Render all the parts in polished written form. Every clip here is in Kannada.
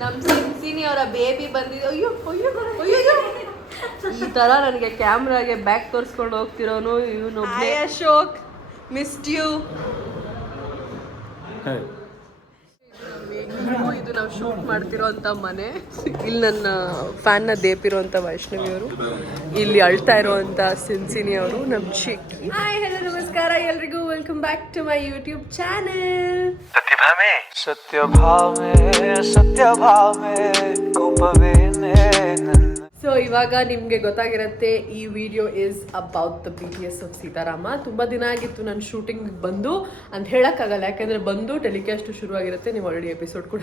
ನಮ್ಮ ಸಿನ್ಸಿನಿ ಅವರ ಬೇಬಿ ಬಂದಿದೆ. ಅಯ್ಯೋ ಅಯ್ಯೋ ಅಯ್ಯೋ ಈ ಥರ ನನಗೆ ಕ್ಯಾಮ್ರಾಗೆ ಬ್ಯಾಕ್ ತೋರಿಸ್ಕೊಂಡು ಹೋಗ್ತಿರೋನು ಇವನು. Hi Ashok, missed you. ಇದು ನಾವು ಶೂಟ್ ಮಾಡ್ತಿರೋಂಥ ಮನೆ. ಇಲ್ಲಿ ನನ್ನ ಫ್ಯಾನ್ನ ದೇಪಿರೋಂಥ ವೈಷ್ಣವಿ ಅವರು, ಇಲ್ಲಿ ಅಳ್ತಾ ಇರೋವಂಥ ಸಿನ್ಸಿನಿ ಅವರು, ನಮ್ಮ ಚಿಕ್. ಹಾಯ್ ಹಲೋ ನಮಸ್ಕಾರ ಎಲ್ರಿಗೂ, welcome back to my YouTube channel. So ಇವಾಗ ನಿಮಗೆ ಗೊತ್ತಾಗಿರುತ್ತೆ, ಈ video is about the BTS of Seetharama. ತುಂಬ ದಿನ ಆಗಿತ್ತು ನಾನು ಶೂಟಿಂಗ್ ಬಂದು ಅಂತ ಹೇಳೋಕ್ಕಾಗಲ್ಲ, ಯಾಕೆಂದರೆ ಬಂದು ಟೆಲಿಕಾಸ್ಟ್ ಶುರುವಾಗಿರುತ್ತೆ. ನೀವು ಆಲ್ರೆಡಿ ಎಪಿಸೋಡ್ ಕೂಡ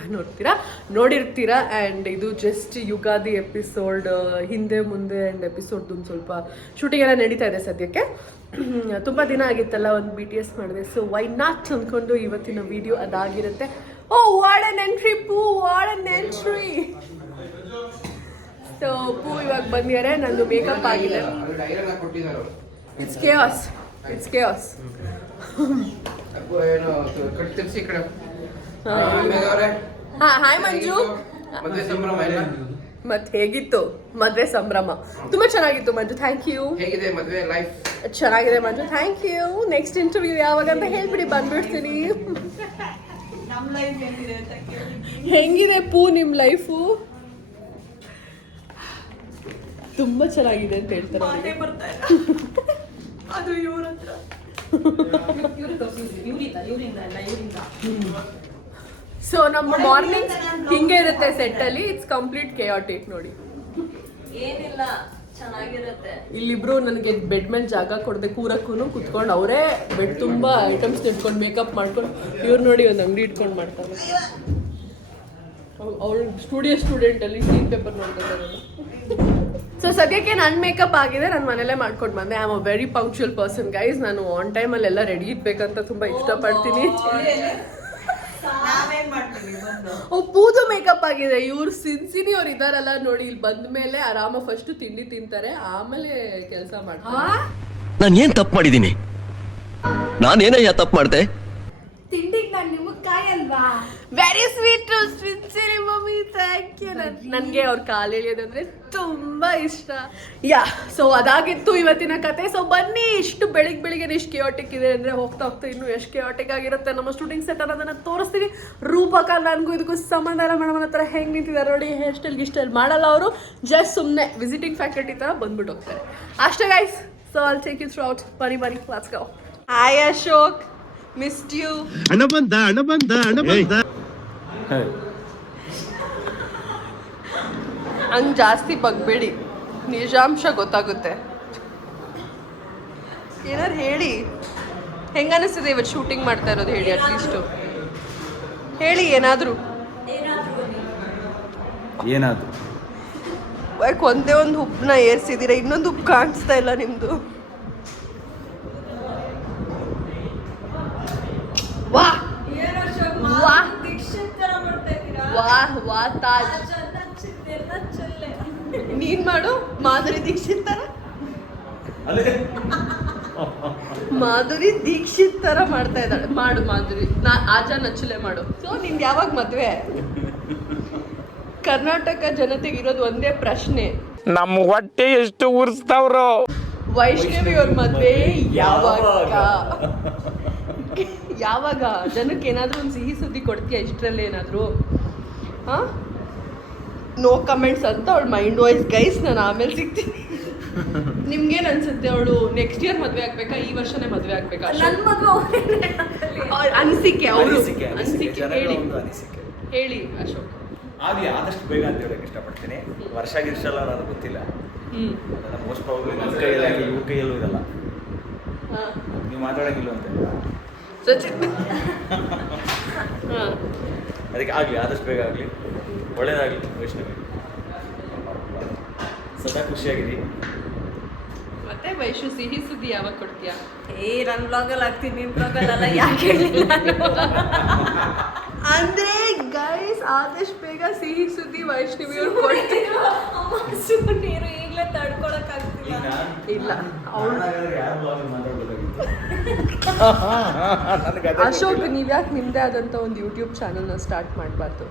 ನೋಡಿರ್ತೀರಾ. ಆ್ಯಂಡ್ ಇದು ಜಸ್ಟ್ ಯುಗಾದಿ ಎಪಿಸೋಡ್, ಹಿಂದೆ ಮುಂದೆ ಆ್ಯಂಡ್ ಎಪಿಸೋಡ್ದು ಒಂದು ಸ್ವಲ್ಪ ಶೂಟಿಂಗ್ ಎಲ್ಲ ನಡೀತಾ ಇದೆ ಸದ್ಯಕ್ಕೆ. ತುಂಬ ದಿನ ಆಗಿತ್ತಲ್ಲ ಒಂದು BTS ಮಾಡಿದೆ, ಸೊ ವೈ ನಾಟ್ ಅಂದ್ಕೊಂಡು ಇವತ್ತಿನ ವಿಡಿಯೋ ಅದಾಗಿರುತ್ತೆ. Oh what an entry Poo, what an entry. So Poo ಇವಾಗ ಬಂದಿದ್ದಾರೆ, ನಂದು ಮೇಕಪ್ ಆಗಿದೆ. It's chaos, it's chaos. Hi Manju. ಮತ್ತೆ ಹೇಗಿತ್ತು ಮದುವೆ ಸಂಭ್ರಮ? ತುಂಬ ಚೆನ್ನಾಗಿತ್ತು ಮಂಜು, ಥ್ಯಾಂಕ್ ಯು. ಹೇಗಿದೆ ಮದುವೆ ಲೈಫ್? ಚೆನ್ನಾಗಿದೆ ಮಂಜು, ಥ್ಯಾಂಕ್ ಯು. ನೆಕ್ಸ್ಟ್ ಇಂಟರ್ವ್ಯೂ ಯಾವಾಗ ಅಂತ ಹೇಳ್ಬಿಡಿ, ಬಂದ್ಬಿಡ್ತೀನಿ. ಹೆಂಗಿದೆ ಪೂ ನಿಮ್ಮ ಲೈಫು? ತುಂಬ ಚೆನ್ನಾಗಿದೆ ಅಂತ ಹೇಳ್ತಾರೆ. ಅದು ಇವ್ರ ಹತ್ರ ಸೊ ನಮ್ಮ ಮಾರ್ನಿಂಗ್ ಹಿಂಗೆ ಇರುತ್ತೆ ಸೆಟ್ಟಲ್ಲಿ. ಇಟ್ಸ್ ಕಂಪ್ಲೀಟ್ ಕೇಯಾಟಿಕ್ ನೋಡಿ. ಏನಿಲ್ಲ, ಚೆನ್ನಾಗಿರುತ್ತೆ. ಇಲ್ಲಿಬ್ರು ನನಗೆ ಬೆಡ್ ಮೇಲೆ ಜಾಗ ಕೊಡದೆ ಕೂರಕ್ಕೂ ಕುತ್ಕೊಂಡು ಅವರೇ ಬೆಡ್ ತುಂಬ ಐಟಮ್ಸ್ ಇಟ್ಕೊಂಡು ಮೇಕಪ್ ಮಾಡ್ಕೊಂಡು, ಇವ್ರು ನೋಡಿ ಒಂದು ಅಂಗಡಿ ಇಟ್ಕೊಂಡು ಮಾಡ್ತಾರೆ. ಅವಳು ಸ್ಟೂಡೆಂಟಲ್ಲಿ ಸೀನ್ ಪೇಪರ್ ನೋಡ್ತಾರೆ. ಸೊ ಸದ್ಯಕ್ಕೆ ನನ್ನ ಮೇಕಪ್ ಆಗಿದೆ, ನಾನು ಮನೇಲೇ ಮಾಡ್ಕೊಂಡು ಬಂದೆ. I am a very punctual person guys. ನಾನು ಆನ್ ಟೈಮಲ್ಲೆಲ್ಲ ರೆಡಿ ಇರ್ಬೇಕಂತ ತುಂಬ ಇಷ್ಟಪಡ್ತೀನಿ. ಓ ಪೂದು ಮೇಕಪ್ ಆಗಿದೆ. ಇವ್ರು ಸಿನ್ಸಿನಿ ಅವ್ರು ಇದಾರಲ್ಲ ನೋಡಿ, ಇಲ್ಲಿ ಬಂದ ಮೇಲೆ ಆರಾಮ ಫಸ್ಟ್ ತಿಂಡಿ ತಿಂತಾರೆ, ಆಮೇಲೆ ಕೆಲಸ ಮಾಡ್ತಾರೆ. ನಾನು ಏನ್ ತಪ್ಪು ಮಾಡಿದ್ದೀನಿ? ನಾನೇನಯ್ಯ ತಪ್ಪು ಮಾಡ್ದೆ? ತಿಂಡಿಗೆ ನಾನು ನಿಮಗೆ ಕಾಯಲ್ವಾ? Very sweet Sinsini mummy, thank you. ನನಗೆ ಅವ್ರ ಕಾಲು ಎಳೆಯೋದಂದ್ರೆ ತುಂಬ ಇಷ್ಟ. ಯಾ ಸೊ ಅದಾಗಿತ್ತು ಇವತ್ತಿನ ಕತೆ. ಸೊ ಬನ್ನಿ, ಇಷ್ಟು ಬೆಳಿಗ್ಗೆ ಎಷ್ಟು ಕೇಯಾಟಿಕ್ ಇದೆ ಅಂದರೆ ಹೋಗ್ತಾ ಇನ್ನೂ ಎಷ್ಟು ಕೇಯಾಟಿಕ್ ಆಗಿರುತ್ತೆ ನಮ್ಮ ಶೂಟಿಂಗ್ ಸೆಟ್ ಅನ್ನೋದನ್ನು ತೋರಿಸ್ತೀನಿ. ರೂಪಕ ನನಗೂ ಇದಕ್ಕೂ ಸಮಾಧಾನ ಮೇಡಮ್ ಹತ್ರ ಹೆಂಗೆ ನಿಂತಿದ್ದಾರೆ ನೋಡಿ. ಹೇರ್ ಸ್ಟೈಲ್ ಗಿಸ್ಟೈಲ್ ಮಾಡಲ್ಲ ಅವರು, ಜಸ್ಟ್ ಸುಮ್ಮನೆ ವಿಸಿಟಿಂಗ್ ಫ್ಯಾಕಲ್ಟಿ ಥರ ಬಂದ್ಬಿಟ್ಟು ಹೋಗ್ತಾರೆ ಅಷ್ಟೇ guys. So I'll take you throughout. ಬನ್ನಿ let's go. Hi Ashok, missed you. ಅಣ್ಣ ಬಂದ. ಹಂಗೆ ಜಾಸ್ತಿ ಬಗ್ಬೇಡಿ, ನಿಜಾಂಶ ಗೊತ್ತಾಗುತ್ತೆ. ಏನಾರು ಹೇಳಿ, ಹೆಂಗನಿಸ್ತದೆ ಇವತ್ತು ಶೂಟಿಂಗ್ ಮಾಡ್ತಾ ಇರೋದು ಹೇಳಿ, ಅಟ್ಲೀಸ್ಟು ಹೇಳಿ ಏನಾದರೂ. ಒಂದೇ ಒಂದು ಹುಬ್ಬನ್ನ ಏರ್ಸಿದ್ದೀರಾ, ಇನ್ನೊಂದು ಹುಬ್ಬು ಕಾಣಿಸ್ತಾ ಇಲ್ಲ ನಿಮ್ಮದು. ವಾಹ್ ತಾಜ್. ನೀನ್ ಮಾಡು ಮಾಧುರಿ ದೀಕ್ಷಿತ್ ತರ, ಮಾಧುರಿ ದೀಕ್ಷಿತ್ ತರ ಮಾಡ್ತಾ ಇದ್ದಾಳೆ. ಮಾಡು ಮಾಧುರಿ, ಆಜಾ ನಚ್ಚಲೆ ಮಾಡು. ಸೊ ನಿಮ್ಗೆ ಯಾವಾಗ ಮದ್ವೆ? ಕರ್ನಾಟಕ ಜನತೆಗೆ ಇರೋದು ಒಂದೇ ಪ್ರಶ್ನೆ, ನಮ್ಮ ಹೊಟ್ಟೆ ಎಷ್ಟು ಉರ್ಸ್ತಾವ್ರು? ವೈಷ್ಣವಿ ಅವ್ರ ಮದ್ವೆ ಯಾವಾಗ? ಜನಕ್ಕೆ ಏನಾದರೂ ಒಂದು ಸಿಹಿ ಸುದ್ದಿ ಕೊಡ್ತೀಯಾ ಇಷ್ಟರಲ್ಲಿ ಏನಾದರೂ? ಹಾಂ, ನೋ ಕಮೆಂಟ್ಸ್ ಅಂತ ಅವಳು ಮೈಂಡ್ ವಾಯ್ಸ್ ಗೈಸ್. ನಾನು ಆಮೇಲೆ ಸಿಗ್ತೀನಿ. ನಿಮ್ಗೇನು ಅನ್ಸುತ್ತೆ, ಅವಳು ನೆಕ್ಸ್ಟ್ ಇಯರ್ ಮದುವೆ ಆಗ್ಬೇಕಾ, ಈ ವರ್ಷನೇ ಮದುವೆ ಆಗ್ಬೇಕಾ? ನನ್ನ ಮದುವೆ ಅನಿಸಿಕೆ, ಅವರು ಅನಿಸಿಕೆ ಹೇಳಿ ಅಶೋಕ್. ಆದಷ್ಟು ಬೇಗ ಅಂತ ಹೇಳಕ್ಕೆ ಇಷ್ಟಪಡ್ತೀನಿ. ವರ್ಷ ಗಿರ್ಷಲ್ಲ ನನಗೆ ಗೊತ್ತಿಲ್ಲ. ಮೋಸ್ಟ್ ಪ್ರಾಬಬ್ಲಿ ನನ್ನ ಕೈಯಲ್ಲಿ ಇವ್ರ ಕೈಯಲ್ಲೂ ಇರಲ್ಲ. ನೀವು ಮಾತಾಡೋಂಗಿಲ್ಲ ಅಂತ ಅದಕ್ಕೆ ಆಗಲಿ, ಆದಷ್ಟು ಬೇಗ ಆಗಲಿ, ಒಳ್ಳೇದಾಗಲಿ. ವೈಷ್ಣವಿ ಸದಾ ಖುಷಿಯಾಗಿರಿ. ಮತ್ತೆ ವೈಶು ಸಿಹಿ ಸುದ್ದಿ ಯಾವಾಗ ಕೊಡ್ತೀಯಾ? ನನ್ನ ಬ್ಲಾಗಲ್ಲಿ ಆಗ್ತೀನಿ, ನಿನ್ನ ಬ್ಲಾಗಲ್ಲ ಯಾಕೆ ಹೇಳಿಲ್ಲ? ಅಂದ್ರೆ ಗೈಸ್ ಆದಷ್ಟು ಬೇಗ ಸಿಹಿ ಸುದ್ದಿ ವೈಷ್ಣವಿ ಅವ್ರು ಕೊಡ್ತೀವಿ. ನೀರು ಈಗಲೇ ತಡ್ಕೊಳಕ್ ಆಗ್ತಿಲ್ಲ. ಇಲ್ಲ ಅವಳು ಅಶೋಕ್ ನೀವ್ಯಾಕೆ ನಿಮ್ದೇ ಆದಂತ ಒಂದು ಯೂಟ್ಯೂಬ್ ಚಾನಲ್ನ ಸ್ಟಾರ್ಟ್ ಮಾಡಬಾರ್ದು?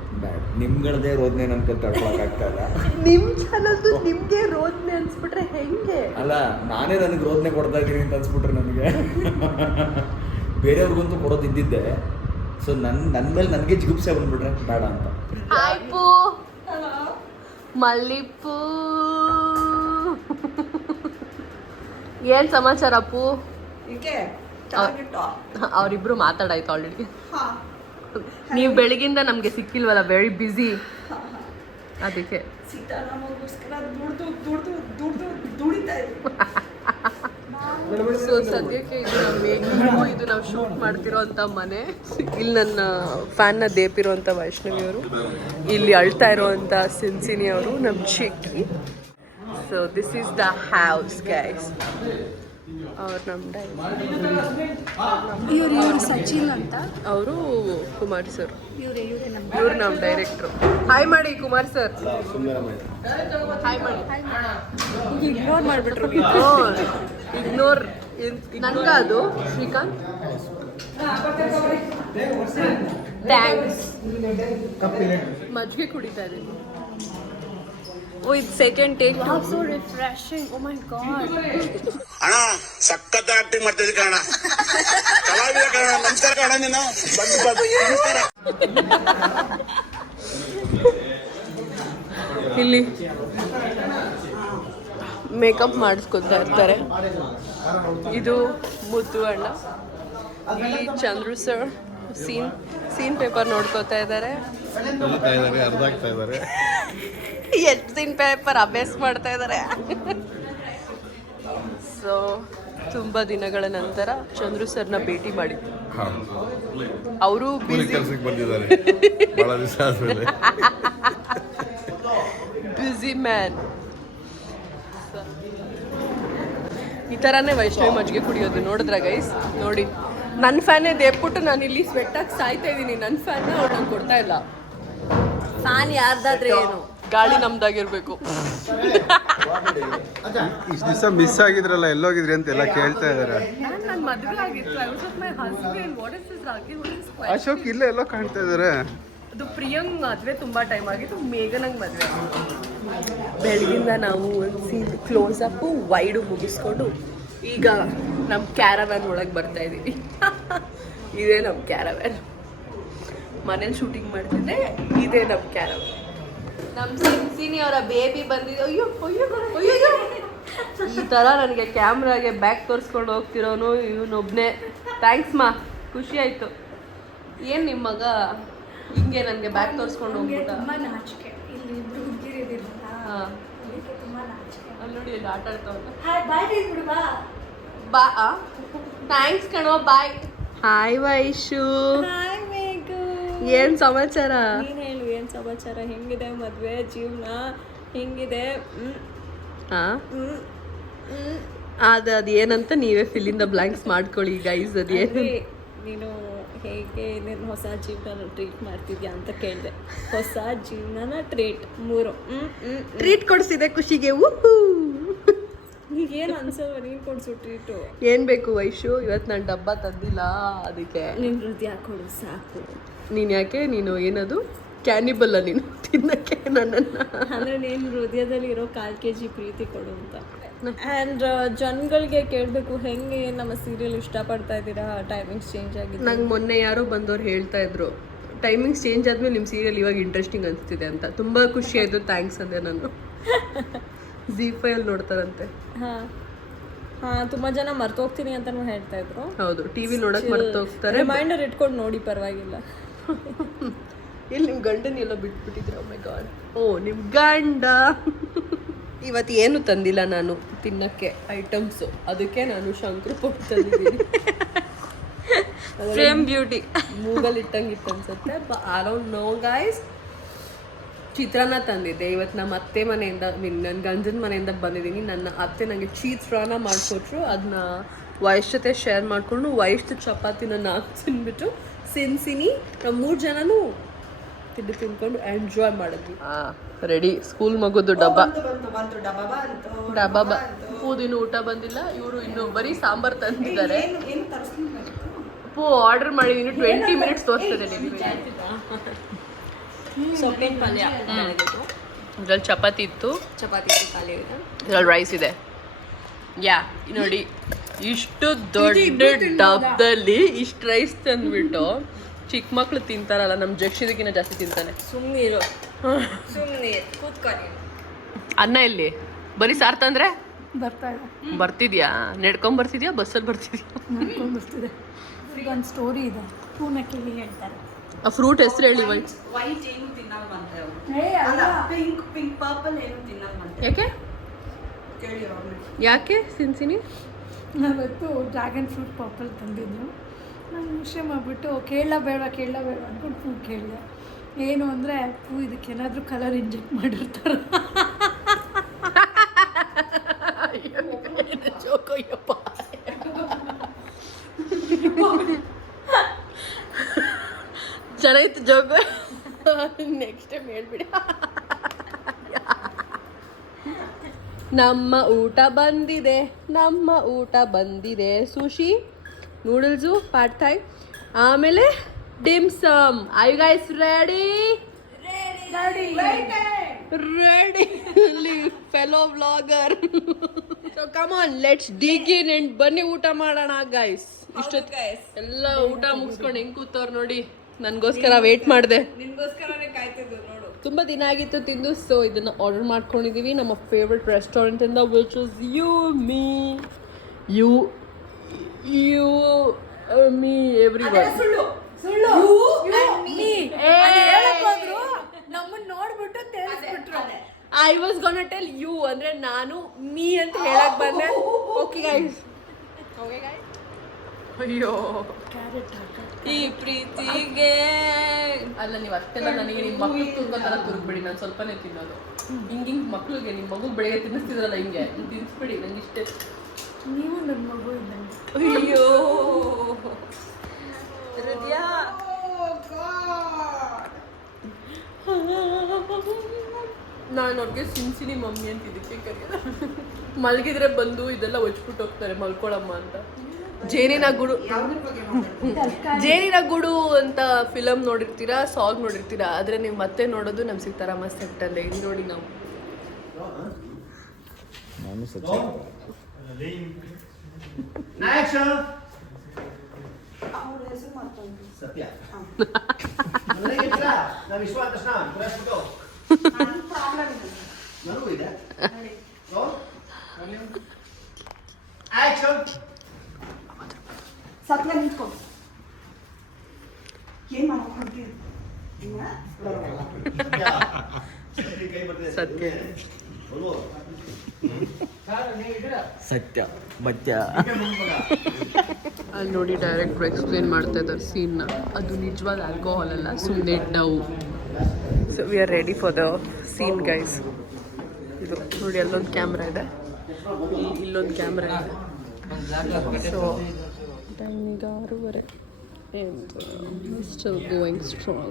ನಿಮ್ಗಳದೇ ರೋದನೆ ನನ್ಗೆ ತಡ್ಕೊಳಕ್ ಆಗ್ತಾ ಇಲ್ಲ. ನಿಮ್ ಚಾನಲ್ದು ನಿಮ್ಗೆ ರೋದನೆ ಅನ್ಸ್ಬಿಟ್ರೆ ಹೆಂಗೆ? ಅಲ್ಲ ನಾನೇ ನನಗೆ ರೋದನೆ ಕೊಡ್ತಾ ಇದ್ದೀನಿ ಅಂತ ಅನ್ಸ್ಬಿಟ್ರೆ ನನಗೆ ಬೇರೆಯವ್ರಿಗಂತೂ ಕೊಡೋದಿದ್ದಿದ್ದೆ. ಸೊ ನನ್ನ ಮೇಲೆ ನನಗೆ ಜಿಗುಪ್ಸೆ ಬಂದ್ಬಿಟ್ರೆ ಬೇಡ ಅಂತ. ಹಾಯ್ ಪೂ, ಮಲ್ಲಿಪೂ, ಏನ್ ಸಮಾಚಾರ ಪೂ? ಅವರಿಬ್ರು ಮಾತಾಡಾಯ್ತು ಆಲ್ರೆಡಿ. ನೀವು ಬೆಳಗಿಂದ ನಮ್ಗೆ ಸಿಕ್ಕಿಲ್ವಲ್ಲ, ವೆರಿ ಬ್ಯುಸಿ, ಅದಕ್ಕೆ. ಸೊ ಸದ್ಯಕ್ಕೆ ಇದು ನಮ್ಮ ಇದು ನಾವು ಶೂಟ್ ಮಾಡ್ತಿರೋ ಅಂತ ಮನೆ. ಇಲ್ಲಿ ನನ್ನ ಫ್ಯಾನ್ನ ದೇಪಿರೋಂಥ ವೈಷ್ಣವಿ ಅವರು, ಇಲ್ಲಿ ಅಳ್ತಾ ಇರೋವಂಥ ಸಿನ್ಸಿನಿ ಅವರು, ನಮ್ಮ ಚಿಕ್ಕಿ. So this is the house guys. ಅವ್ರು ನಮ್ಮ ಇವ್ರು ಸಚಿನ್ ಅಂತ, ಅವರು ಕುಮಾರ್ ಸರ್, ಇವ್ರು ಇವ್ರು ನಮ್ಮ ಡೈರೆಕ್ಟ್ರು. ಹಾಯ್ ಮಾಡಿ ಕುಮಾರ್ ಸರ್, ಹಾಯ್ ಮಾಡಿ. ಇಗ್ನೋರ್ ಮಾಡ್ಬಿಟ್ರು. ಇಗ್ನೋರ್ ನನ್ಗ ಅದು ಶ್ರೀಕಾಂತ್ ಥ್ಯಾಂಕ್ಸ್. ಮಜ್ಜಿಗೆ ಕುಡಿತಾ ಇದ್ದೀನಿ. ಓ ಇದು second take. So refreshing. Oh my god. ಅಣ್ಣ ಸಖತ್ ಆಕ್ಟಿಂಗ್ ಮಾಡ್ತಿದ್ದೆ ಕಣ, ಕಲಾವಿದ ಕಣ. ನಮಸ್ಕಾರ ಕಣ, ನೀನು ನಮಸ್ಕಾರ. ಇಲ್ಲಿ ಮೇಕಪ್ ಮಾಡಿಸ್ಕೊತಾ ಇರ್ತಾರೆ. ಇದು ಮುದ್ದು ಅಣ್ಣ, ಇಲ್ಲಿ ಚಂದ್ರು ಸರ್ ಸೀನ್ ಪೇಪರ್ ನೋಡ್ಕೋತಾ ಇದ್ದಾರೆ. ಅರ್ಧ ಆಗ್ತಾ ಇದ್ದಾರೆ. ಎಷ್ಟು ಸೀನ್ ಪೇಪರ್ ಅಭ್ಯಾಸ ಮಾಡ್ತಾ ಇದ್ದಾರೆ. ಸೊ ತುಂಬ ದಿನಗಳ ನಂತರ ಚಂದ್ರು ಸರ್ನ ಭೇಟಿ ಮಾಡಿದ್ವಿ. ಅವರು ಕೆಲಸಕ್ಕೆ ಬಂದಿದ್ದಾರೆ ಬಹಳ ದಿವಸ ಆದ್ಮೇಲೆ. Busy man. ಈ ಥರನೇ ವೈಷ್ಣವಿ ಮಜ್ಜಿಗೆ ಕುಡಿಯೋದು. ನೋಡಿದ್ರ ಗೈಸ್, ನೋಡಿ ನನ್ನ ಫ್ಯಾನೇ ದೇಪ್ಬಿಟ್ಟು ನಾನು ಇಲ್ಲಿ ಸ್ವೆಟ್ಟಾಗಿ ಸಾಯ್ತಾ ಇದ್ದೀನಿ. ನನ್ನ ಫ್ಯಾನ್ನ ಅವ್ರು ನಂಗೆ ಕೊಡ್ತಾ ಇಲ್ಲ. ಫ್ಯಾನ್ ಯಾರ್ದಾದ್ರೆ ಏನು, ಗಾಳಿ ನಮ್ದಾಗಿರ್ಬೇಕು. ಇಷ್ಟು ದಿವಸ ಮಿಸ್ ಆಗಿದ್ರಲ್ಲ, ಎಲ್ಲೋಗಿದ್ರಿ ಅಂತ ಎಲ್ಲ ಕೇಳ್ತಾ ಇದಾರೆ. ನನ್ನ ಮದುವೆ ಆಗಿತ್ತು. I was with my husband. What is this ragi? Ashok ಇಲ್ಲೇ ಎಲ್ಲೋ ಕಾಣ್ತಾ ಇದಾರೆ. ಅದು ಪ್ರಿಯಂಗ್ ಮದುವೆ ತುಂಬ ಟೈಮ್ ಆಗಿತ್ತು, ಮೇಘನಂಗೆ ಮದುವೆ. ಬೆಳಗಿಂದ ನಾವು ಸೀನ್ ಕ್ಲೋಸ್ ಅಪ್ಪು ವೈಡು ಮುಗಿಸ್ಕೊಂಡು ಈಗ ನಮ್ಮ ಕ್ಯಾರವ್ಯಾನ್ ಒಳಗೆ ಬರ್ತಾ ಇದ್ದೀವಿ. ಇದೇ ನಮ್ಮ ಕ್ಯಾರವ್ಯಾನ್. ಮನೇಲಿ ಶೂಟಿಂಗ್ ಮಾಡ್ತಿದ್ದೆ, ಇದೇ ನಮ್ಮ ಕ್ಯಾರವ್ಯಾನ್. ನಮ್ಮ ಸಿನ್ಸಿನಿ ಅವರ ಬೇಬಿ ಬಂದಿದೆ. ಅಯ್ಯೋ ಅಯ್ಯೋ ಅಯ್ಯೋ, ಈ ಥರ ನನಗೆ ಕ್ಯಾಮ್ರಾಗೆ ಬ್ಯಾಕ್ ತೋರಿಸ್ಕೊಂಡು ಹೋಗ್ತಿರೋನು ಇವನೊಬ್ಬನೇ. ಥ್ಯಾಂಕ್ಸ್ ಮಾ, ಖುಷಿ ಆಯಿತು. ಏನು ನಿಮ್ಮ ಮಗ ಹಿಂಗೆ ನನಗೆ ಬ್ಯಾಕ್ ತೋರಿಸ್ಕೊಂಡು ಹೋಗ್ಬಿಟ್ಟ? ತುಂಬಾ ನಾಚಿಕೆ. ಇಲ್ಲಿ ಇಬ್ರು ಹುಡುಗಿರಿದಿಲ್ಲ. ಹಾಂ, ತುಂಬಾ ನಾಚಿಕೆ. ಅಲ್ಲಿ ನೋಡಿ ಇಲ್ಲಿ ಆಟ ಆಡ್ತಾವಲ್ಲ. ಹಾಯ್ ಬಾಯ್ ಬಿಡು ಬಾ. ಬಾ. ಥ್ಯಾಂಕ್ಸ್ ಕಣೋ, bye. Hi Vaishu, hi Meghu. ಏನು ಸಮಾಚಾರ? ನೀನು ಹೇಳು, ಏನು ಸಮಾಚಾರ? ಹೆಂಗಿದೆ ಮದುವೆ ಜೀವನ? ಹೆಂಗಿದೆ? ಹಾಂ, ಅದು ಏನಂತ ನೀವೇ ಫಿಲ್ ಇನ್ ದ ಬ್ಲಾಂಕ್ಸ್ ಮಾಡ್ಕೊಳ್ಳಿ ಗೈಸ್. ಅದೇನು ನೀನು ಹೇಗೆ ನೀನು ಹೊಸ ಜೀವನ ಟ್ರೀಟ್ ಮಾಡ್ತಿದ್ಯಾ ಅಂತ ಕೇಳಿದೆ. ಹೊಸ ಜೀವನನ ಟ್ರೀಟ್ 3 ಟ್ರೀಟ್ ಕೊಡಿಸಿದೆ ಖುಷಿಗೆ. ಈಗೇನು ಅನ್ಸಲ್ವ ನೀನು ಕೊಡಿಸು ಟ್ರೀಟು? ಏನು ಬೇಕು ವೈಶು? ಇವತ್ತು ನಾನು ಡಬ್ಬ ತಂದಿಲ್ಲ, ಅದಕ್ಕೆ. ನಿನ್ನ ಹೃದಯ ಕೊಡು ಸಾಕು. ನೀನು ಯಾಕೆ, ನೀನು ಏನದು ಕ್ಯಾನಿಬಲ್ಲ ನೀನು ತಿನ್ನಕ್ಕೆ ನನ್ನನ್ನು? ಅಂದರೆ ನೀನು ಹೃದಯದಲ್ಲಿ ಇರೋ 1/4 kg ಪ್ರೀತಿ ಕೊಡು ಅಂತ. ಆ್ಯಂಡ್ ಜನಗಳಿಗೆ ಕೇಳಬೇಕು, ಹೆಂಗೆ ನಮ್ಮ ಸೀರಿಯಲ್ ಇಷ್ಟಪಡ್ತಾ ಇದ್ದೀರಾ? ಟೈಮಿಂಗ್ಸ್ ಚೇಂಜ್ ಆಗಿದೆ. ನಂಗೆ ಮೊನ್ನೆ ಯಾರೋ ಬಂದವ್ರು ಹೇಳ್ತಾ ಇದ್ರು, ಟೈಮಿಂಗ್ಸ್ ಚೇಂಜ್ ಆದಮೇಲೆ ನಿಮ್ಮ ಸೀರಿಯಲ್ ಇವಾಗ ಇಂಟ್ರೆಸ್ಟಿಂಗ್ ಅನಿಸ್ತಿದೆ ಅಂತ. ತುಂಬ ಖುಷಿ ಆಯಿತು, ಥ್ಯಾಂಕ್ಸ್ ಅಂದೆ ನಾನು. ZEE5 ಅಲ್ಲಿ ನೋಡ್ತಾರಂತೆ. ಹಾಂ ಹಾಂ, ತುಂಬ ಜನ ಮರ್ತೋಗ್ತೀನಿ ಅಂತಲೂ ಹೇಳ್ತಾ ಇದ್ರು. ಹೌದು, ಟಿವಿ ನೋಡಕ್ಕೆ ಮರ್ತೋಗ್ತಾರೆ. ರಿಮೈಂಡರ್ ಇಟ್ಕೊಂಡು ನೋಡಿ, ಪರವಾಗಿಲ್ಲ. ಇಲ್ಲಿ ನಿಮ್ಮ ಗಂಡನ ಎಲ್ಲ ಬಿಟ್ಬಿಟ್ಟಿದ್ರು. ಮೈ ಗಾಡ್. ಓ, ನಿಮ್ಮ ಗಂಡ. ಇವತ್ತು ಏನು ತಂದಿಲ್ಲ ನಾನು ತಿನ್ನಕ್ಕೆ ಐಟಮ್ಸು, ಅದಕ್ಕೆ ನಾನು ಶಂಕರ ಪೊಟ್ಟು ತಂದಿದ್ದೀನಿ. ಫ್ರೇಮ್ ಬ್ಯೂಟಿ ಮೂಗಲ್ಲಿ ಇಟ್ಟಂಗಿತ್ತು ಅನ್ಸುತ್ತೆ. I don't know guys. ಚಿತ್ರಾನ್ನ ತಂದಿದ್ದೆ ಇವತ್ತು ನಮ್ಮ ಅತ್ತೆ ಮನೆಯಿಂದ, ನನ್ನ ಗಂಜನ ಮನೆಯಿಂದ ಬಂದಿದ್ದೀನಿ. ನನ್ನ ಅತ್ತೆ ನನಗೆ ಚಿತ್ರಾನ್ನ ಮಾಡಿಕೊಟ್ರು. ಅದನ್ನ ವಯಸ್ ಜೊತೆ ಶೇರ್ ಮಾಡಿಕೊಂಡು ವಯಸ್ಸು ಚಪಾತಿನ 4 ತಿಂದ್ಬಿಟ್ಟು ಸಿನ್ಸಿನಿ ನಾವು 3 ಜನನೂ ತಿಂದ್ಕೊಂಡು ಎಂಜಾಯ್ ಮಾಡಿದ್ವಿ. ರೆಡಿ ಸ್ಕೂಲ್ ಮಗುದು ಡಬ್ಬ ಪೂದಿನ ಊಟ ಬಂದಿಲ್ಲ. ಇವರು ಇನ್ನು ಬರೀ ಸಾಂಬಾರ್ ತಂದಿದ್ದಾರೆ. ಪೂ ಆರ್ಡರ್ ಮಾಡಿದೀನಿ 20 ಮಿನಿಟ್ಸ್ ತೋರಿಸ್ತದೆ ಡೆಲಿವರಿ. ಸೊಪ್ಪಿನ ಪಲ್ಯ ಇದ್ರಲ್ಲಿ ಚಪಾತಿ ಇತ್ತು, ಖಾಲಿ ಇದೆ. ಇದ್ರಲ್ಲಿ ರೈಸ್ ಇದೆ. ಯಾ ನೋಡಿ ಇಷ್ಟು ದೊಡ್ಡ ಡಬ್ಬದಲ್ಲಿ ಇಷ್ಟು ರೈಸ್ ತಂದ್ಬಿಟ್ಟು ಚಿಕ್ಕ ಮಕ್ಳು ತಿಂತಾರಲ್ಲ, ನಮ್ಮ ಜಕ್ಷಿದಕ್ಕಿಂತ ಜಾಸ್ತಿ ತಿಂತಾನೆ. ಸುಮ್ಮನೆ ಕೂತ್ಕೊಳ್ಳಿ. ಅನ್ನ ಇಲ್ಲಿ ಬರೀ ಸಾರ್ ತಂದ್ರೆ ಬರ್ತಾ ಇದೆ, ಬರ್ತಿದ್ಯಾ? ನೆಡ್ಕೊಂಡ್ ಬರ್ತಿದ್ಯಾ, ಬಸ್ಸಲ್ಲಿ ಬರ್ತಿದ್ಯಾ? ನಡ್ಕೊಂಡು ಬರ್ತಿದೆ. ಈಗ ಒಂದು ಸ್ಟೋರಿ ಇದೆ, ಪೂನಕ್ಕಿಲಿ ಹೇಳ್ತಾರೆ. ಆ ಫ್ರೂಟ್ ಹೆಸರು ಹೇಳಿ. ವೈಟ್ ಏನು ತಿನ್ನಲ್ವಂತೆ ಅವರು. ಪಿಂಕ್ ಪರ್ಪಲ್ ಏನು ತಿನ್ನಲ್ವಂತೆ. ಯಾಕೆ ಯಾಕೆ ಸಿನ್ಸಿನಿ? ನಾವತ್ತು ಡ್ರ್ಯಾಗನ್ ಫ್ರೂಟ್ ಪರ್ಪಲ್ ತಂದಿದ್ದು. ನಾನು ವಿಷಯ ಮಾಡಿಬಿಟ್ಟು ಕೇಳಲ ಬೇಡ ಅಂದ್ಕೊಂಡು ಪೂ ಕೇಳಿದೆ. ಏನು ಅಂದರೆ ಪೂ ಇದಕ್ಕೆ ಏನಾದರೂ ಕಲರ್ ಇಂಜೆಕ್ಟ್ ಮಾಡಿರ್ತಾರೆ. ಚೆನ್ನಾಗಿತ್ತು ಜೋಗು. ನೆಕ್ಸ್ಟ್ ಟೈಮ್ ಹೇಳ್ಬಿಡಿ. ನಮ್ಮ ಊಟ ಬಂದಿದೆ. ಸುಶಿ, ನೂಡಲ್ಸು, ಪಾಡ್ ಥಾಯ್, ಆಮೇಲೆ dim sum. Are you guys ready? Fellow vlogger. So come on, let's dig in and ಬನ್ನಿ ಊಟ ಮಾಡೋಣ ಗೈಸ್. ಇಷ್ಟೊತ್ತು ಎಲ್ಲ ಊಟ ಮುಗಿಸ್ಕೊಂಡು ಹೆಂಗ್ ಕೂತವ್ರು ನೋಡಿ. ನನಗೋಸ್ಕರ ವೇಟ್ ಮಾಡಿದೆ, ನಿನ್ಗೋಸ್ಕರನೇ ಕಾಯ್ತಿದ್ದು ನೋಡು. ತುಂಬ ದಿನ ಆಗಿತ್ತು ತಿಂದು. ಸೊ ಇದನ್ನು ಆರ್ಡರ್ ಮಾಡ್ಕೊಂಡಿದ್ದೀವಿ ನಮ್ಮ ಫೇವ್ರೆಟ್ ರೆಸ್ಟೋರೆಂಟಿಂದ, which is yummy everyone. ನಮ್ಮನ್ನ ನೋಡ್ಬಿಟ್ಟು ತಿಳಿಸ್ಬಿಟ್ರು. I was gonna tell you ಅಂದ್ರೆ ನಾನು ಮೀ ಅಂತ ಹೇಳಕ್ ಬಂದೆ. Okay guys. ಅಯ್ಯೋ ಈ ಪ್ರೀತಿಗೆ ಅಲ್ಲ, ನೀವು ಅಷ್ಟೆಲ್ಲ ನನಗೆ ನಿಮ್ಮ ಮಕ್ಳು ತುರ್ಗೋ ಥರ ತುರ್ಗ್ಬಿಡಿ. ನಾನು ಸ್ವಲ್ಪನೇ ತಿನ್ನೋದು. ಹಿಂಗೆ ಮಕ್ಳಿಗೆ ನಿಮ್ಮ ಮಗು ಬೆಳಗ್ಗೆ ತಿನ್ನಿಸ್ತಿದ್ರಲ್ಲ, ಹಿಂಗೆ ತಿನ್ನಿಸ್ಬಿಡಿ. ನಂಗೆ ಇಷ್ಟೇ. ನೀವು ನನ್ನ ಮಗು ಇದ್ದಂಗೆ. ಅಯ್ಯೋ ಹೃದಯ. ನಾನು ಅವ್ರಿಗೆ ಸಿನ್ಸಿನಿ ಮಮ್ಮಿ ಅಂತ ಇದಕ್ಕೆ ಕರೆಯೋದು. ಮಲಗಿದ್ರೆ ಬಂದು ಇದೆಲ್ಲ ಒಚ್ಬಿಟ್ಟು ಹೋಗ್ತಾರೆ, ಮಲ್ಕೊಳಮ್ಮ ಅಂತ. ಜೇನಿನ ಗೂಡು ಅಂತ ಫಿಲಮ್ ನೋಡಿರ್ತೀರಾ, ಸಾಂಗ್ ನೋಡಿರ್ತೀರಾ. ಆದರೆ ನೀವು ಮತ್ತೆ ನೋಡೋದು ನಮ್ಮ ಸಿತಾರಾಮ ಸೆಟ್ಟಲ್ಲೇ. ಇಲ್ಲಿ ನೋಡಿ ನಾವು ಸತ್ಯ ನಿಂತ್ಕೊ. ಏನ್ ಮಾಡ್ಕೊಂಡ್ರಿ? ಸತ್ಯ ಮತ್ಯ. ಅಲ್ಲಿ ನೋಡಿ ಡೈರೆಕ್ಟ್ರು ಎಕ್ಸ್ಪ್ಲೇನ್ ಮಾಡ್ತಾ ಇದ್ದಾರೆ ಸೀನ್ನ. ಅದು ನಿಜವಾದ ಆಲ್ಕೋಹಾಲ್ ಅಲ್ಲ, ಸುಮ್ಮನೆ ಡವ್. So we are ready for the scene guys. ಇದು ನೋಡಿ, ಅಲ್ಲೊಂದು ಕ್ಯಾಮ್ರಾ ಇದೆ, ಇಲ್ಲೊಂದು ಕ್ಯಾಮ್ರಾ ಇದೆ. ಸೊ ಟೈಮ್ ಈಗ 6:30 and still going strong.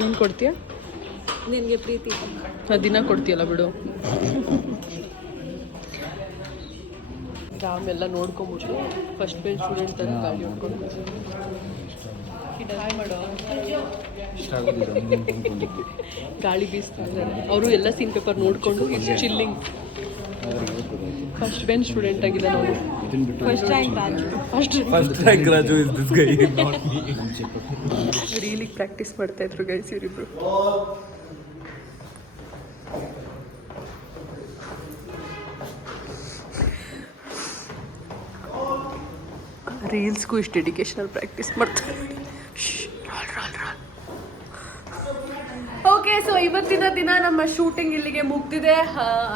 ಏನು ಕೊಡ್ತೀಯ? ನಿನಗೆ ಪ್ರೀತಿ ದಿನ ಕೊಡ್ತೀಯಲ್ಲ ಬಿಡು. ರಾಮೆಲ್ಲ ನೋಡ್ಕೊಂಬಿಟ್ಟು ಫಸ್ಟ್ ಬೆಂಚ್ ಸ್ಟೂಡೆಂಟ್ ಥರ ಗಾಡಿ ಹೊಡ್ಕೊಂಡು ಹಾಯ್ ಮಾಡೋ. ಗಾಳಿ ಬೀಸ್ತಾ ಇದ್ದಾರೆ. ಅವರು ಎಲ್ಲ ಸೀನ್ ಪೇಪರ್ ನೋಡಿಕೊಂಡು ಚಿಲ್ಲಿಂಗ್. ಫಸ್ಟ್ ಬೆಂಚ್ ಸ್ಟೂಡೆಂಟ್ ಆಗಿದೆ ನಾವು. First rank Raju is this guy, not me. Really practice ಮಾಡ್ತಾ ಇದ್ರು ಗೈಸ್ ಇವರಿಬ್ರು. ರೀಲ್ಸ್ಗೂ ಇಷ್ಟು ಡೆಡಿಕೇಶನಲ್ ಪ್ರಾಕ್ಟೀಸ್ ಮಾಡ್ತಾರೆ. ಓಕೆ, ಸೊ ಇವತ್ತಿನ ದಿನ ನಮ್ಮ ಶೂಟಿಂಗ್ ಇಲ್ಲಿಗೆ ಮುಗ್ದಿದೆ.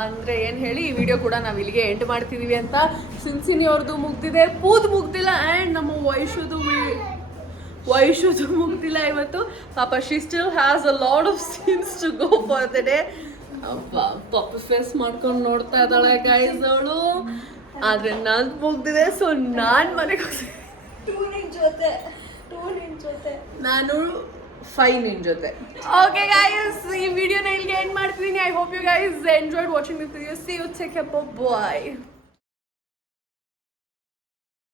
ಅಂದರೆ ಏನು ಹೇಳಿ, ಈ ವಿಡಿಯೋ ಕೂಡ ನಾವು ಇಲ್ಲಿಗೆ ಎಂಡ್ ಮಾಡ್ತಿದ್ದೀವಿ ಅಂತ. ಸಿನ್ಸಿನಿ ಅವ್ರದ್ದು ಮುಗ್ದಿದೆ, ಪೂದ್ ಮುಗ್ದಿಲ್ಲ. ಆ್ಯಂಡ್ ನಮ್ಮ ವೈಶುದು ವೈಶುದು ಮುಗ್ದಿಲ್ಲ ಇವತ್ತು ಪಾಪ she still has a lot of scenes to go for the day. ಪಾಪ ಫೇಸ್ ಮಾಡ್ಕೊಂಡು ನೋಡ್ತಾ ಇದ್ದಾಳೆ ಗೈಸ್ ಅವಳು. ಆದ್ರೆ ನಾನು ಮುಗ್ದಿದೆ, ಸೊ ನಾನು ಮನೆಗೆ ನಾನು 5 ನಿನ್ ಜೊತೆ. ಓಕೆ ಗೈಸ್, ಈ ವಿಡಿಯೋನ ಇಲ್ಲಿಗೆ ಎಂಡ್ ಮಾಡ್ತಿದ್ದೀನಿ. I hope you guys enjoyed watching this video. See you, take care, bye.